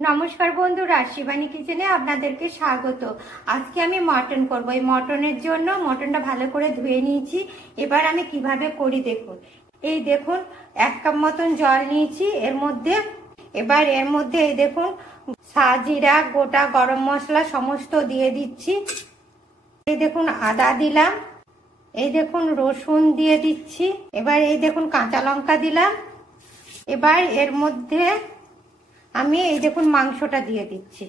নমস্কার বন্ধুরা, শিবানী কিচেনে আপনাদেরকে স্বাগত। আজকে আমি মটন করব। এই মটনের জন্য মটনটা ভালো করে ধুয়ে নিয়েছি। এবার আমি কিভাবে করি দেখুন। এই দেখুন 1 কাপ মতন জল নিয়েছি। এর মধ্যে এই দেখুন সাজিরা, গোটা গরম মশলা সমস্ত দিয়ে দিচ্ছি। এই দেখুন আদা দিলাম, এই দেখুন রসুন দিয়ে দিচ্ছি। এবার এই দেখুন কাঁচা লঙ্কা দিলাম। এবার এর মধ্যে আমি এই দেখুন মাংসটা দিয়ে দিচ্ছি।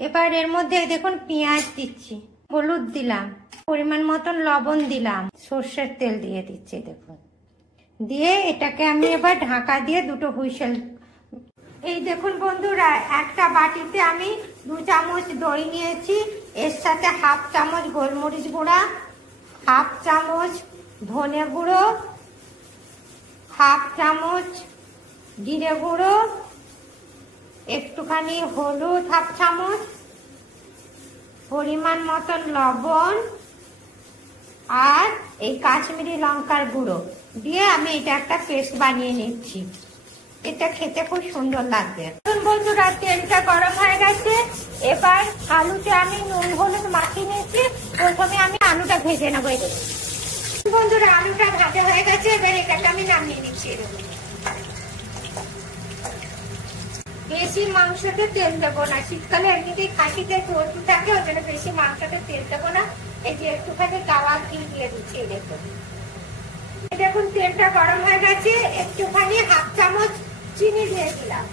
এবার এর মধ্যে এই দেখুন পেঁয়াজ দিচ্ছি, হলুদ দিলাম, পরিমাণ মতন লবণ দিলাম, সর্ষের তেল দিয়ে দিচ্ছি দেখুন। দিয়ে এটাকে আমি এবার ঢাকা দিয়ে 2 হুইসেল। এই দেখুন বন্ধুরা, একটা বাটিতে আমি 2 চামচ দই নিয়েছি। এর সাথে 1/2 চামচ গোলমরিচ গুঁড়া, 1/2 চামচ ধনে গুঁড়ো, 1/2 চামচ জিরে গুঁড়ো, একটুখানি হলুদ 1/2 চামচ, পরিমাণ মতন লবণ আর এই কাশ্মীরি লঙ্কার গুঁড়ো দিয়ে আমি এটা একটা পেস্ট বানিয়ে নিচ্ছি। এটা খেতে খুব সুন্দর লাগবে। বন্ধুরা, তেলটা গরম হয়ে গেছে। এবার আলুতে আমি নুন হলুদ মাখিয়ে নিয়েছি। প্রথমে আমি আলুটা ভেজে নেবো। বন্ধুরা, আলুটা ভাজা হয়ে গেছে। এবার এটাকে আমি নামিয়ে নিচ্ছি। বেশি মাংসতে তেল দেবো না, শীতকালে এমনিতেই খাসিতে চর্বি থাকে, ওই জন্য বেশি মাংসতে তেল দেবো না। এই যে একটুখানি গাওয়া ঘি দিয়ে দিচ্ছি। দেখুন তেলটা গরম হয়ে গেছে। একটুখানি 1/2 চামচ চিনি দিয়ে দিলাম।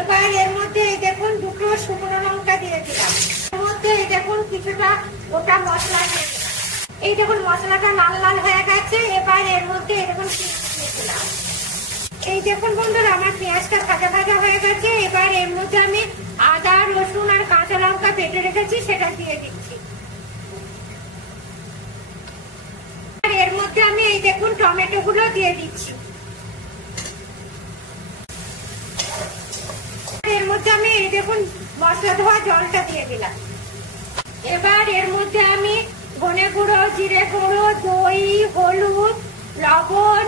এবার এর মধ্যে এই দেখুন 2 শুকনো লঙ্কা দিয়ে দিলাম। এর মধ্যে এই দেখুন কিছুটা গোটা মশলা দিয়ে দিলাম। এই দেখুন মশলাটা লাল লাল হয়ে গেছে। এবার এর মধ্যে এই দেখুন দিয়ে দিলাম। এই দেখুন বন্ধুরা, আমার পেঁয়াজটা ভাজা ভাজা হয়ে গেছে। এবার এর মধ্যে আমি আদা রসুন আর কাঁচা লঙ্কা বেটে রেখেছি, সেটা দিয়ে দিচ্ছি। এর মধ্যে আমি এই দেখুন টমেটো গুলো দিয়ে দিচ্ছি। এর মধ্যে আমি এই দেখুন মশলা ধোয়া জলটা দিয়ে দিলাম। এবার এর মধ্যে আমি ধনে গুঁড়ো, জিরে গুঁড়ো, দই, হলুদ, লবণ,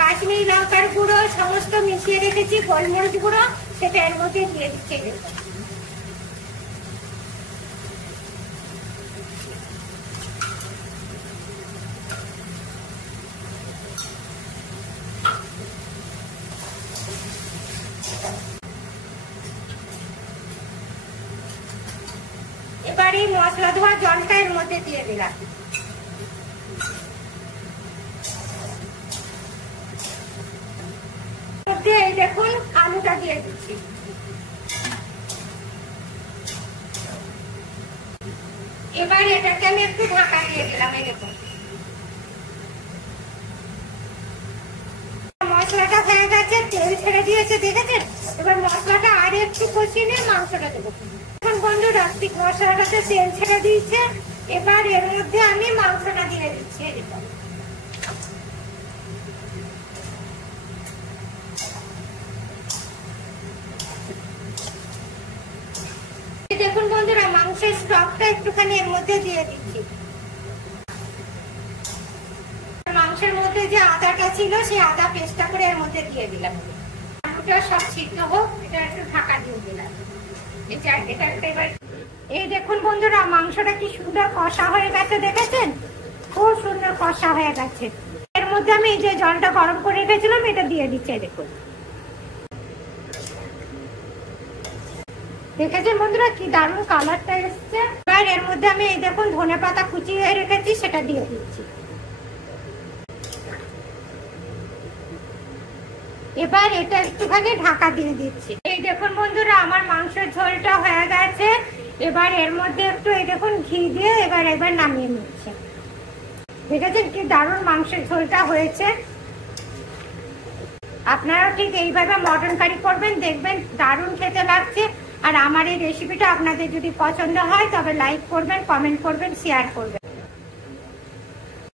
কাশ্মীরি লঙ্কার গুঁড়ো সমস্ত মিশিয়ে রেখেছি, গোলমরিচ গুঁড়ো, সেটা এর মধ্যে দিয়ে দিচ্ছি। এবার এই মশলা ধোয়া জলটা এর মধ্যে দিয়ে দিলাম। এই দেখুন আলুটা দিয়ে দিচ্ছি। এবার এটাকে আমি একটু ঢাকা দিয়ে দিলাম। এই দেখুন মশলাটা হয়ে গেছে, তেল ছেড়ে দিয়েছে, দেখেছেন? এবার মশলাটা আর একটু কষিয়ে নিয়ে মাংসটা দেবো। এখন বন্ধুরা, মশলাটাতে তেল ছেড়ে দিয়েছে। এবার এর মধ্যে আমি মাংসটা দিয়ে দিচ্ছি। দেখুন বন্ধুরা, মাংসের স্টকটা একটুখানি এর মধ্যে দিয়ে দিচ্ছি। মাংসের মধ্যে যে আদাটা ছিল, সেই আদা পেস্টটা করে এর মধ্যে দিয়ে দিলাম। আলুটা সব সিদ্ধ হোক, এটা একটু ঢাকা দিয়ে দিলাম। এই দেখুন বন্ধুরা, মাংসটা কি সুন্দর কষা হয়ে গেছে, দেখেছেন? খুব সুন্দর কষা হয়ে গেছে। এর মধ্যে আমি এই যে জলটা গরম করে রেখেছিলাম, এটা দিয়ে দিচ্ছি। দেখুন, দেখেছেন বন্ধুরা কি দারুণ কালারটা এসছে। এবার এর মধ্যে আমি এই দেখুন ধনেপাতা কুচিয়ে রেখেছি, সেটা দিয়ে দিচ্ছি। এবার এটা একটুখানি ঢাকা দিয়ে দিচ্ছি। এই দেখুন বন্ধুরা, আমার মাংসের ঝোলটা হয়ে গেছে। এবার এর মধ্যে একটু এই দেখুন ঘি দিয়ে এবার নামিয়ে নিচ্ছি। দেখেছেন কি দারুণ মাংসের ঝোলটা হয়েছে। আপনারাও ঠিক এইভাবে মটন কারি করবেন, দেখবেন দারুণ খেতে লাগছে। আর আমার এই রেসিপিটা আপনাদের যদি পছন্দ হয় তবে লাইক করবেন, কমেন্ট করবেন, শেয়ার করবেন।